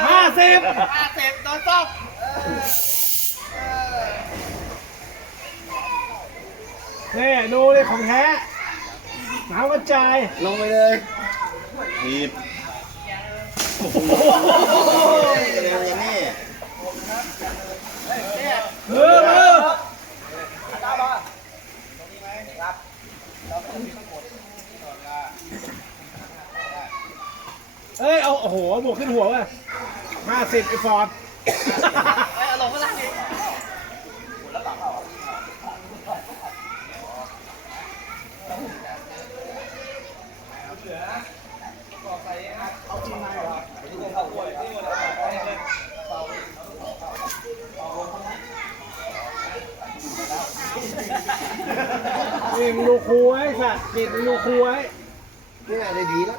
สิบห้าสิบโดนต้มนี่ดูเลยของแท้น้ำกระจายลงไปเลยทีบเร็วอย่างนี้เออเออเอ้ย เอาโอ้โหบวกขึ้นหัวว่ะ ห้าสิบไอ้ฟอร์ดเอ้ยเอาลงข้างล่างดินี่มึงดูครูไอ้สัตว์กิดมึงดูครูไว้นี่ไงได้ดีแล้ว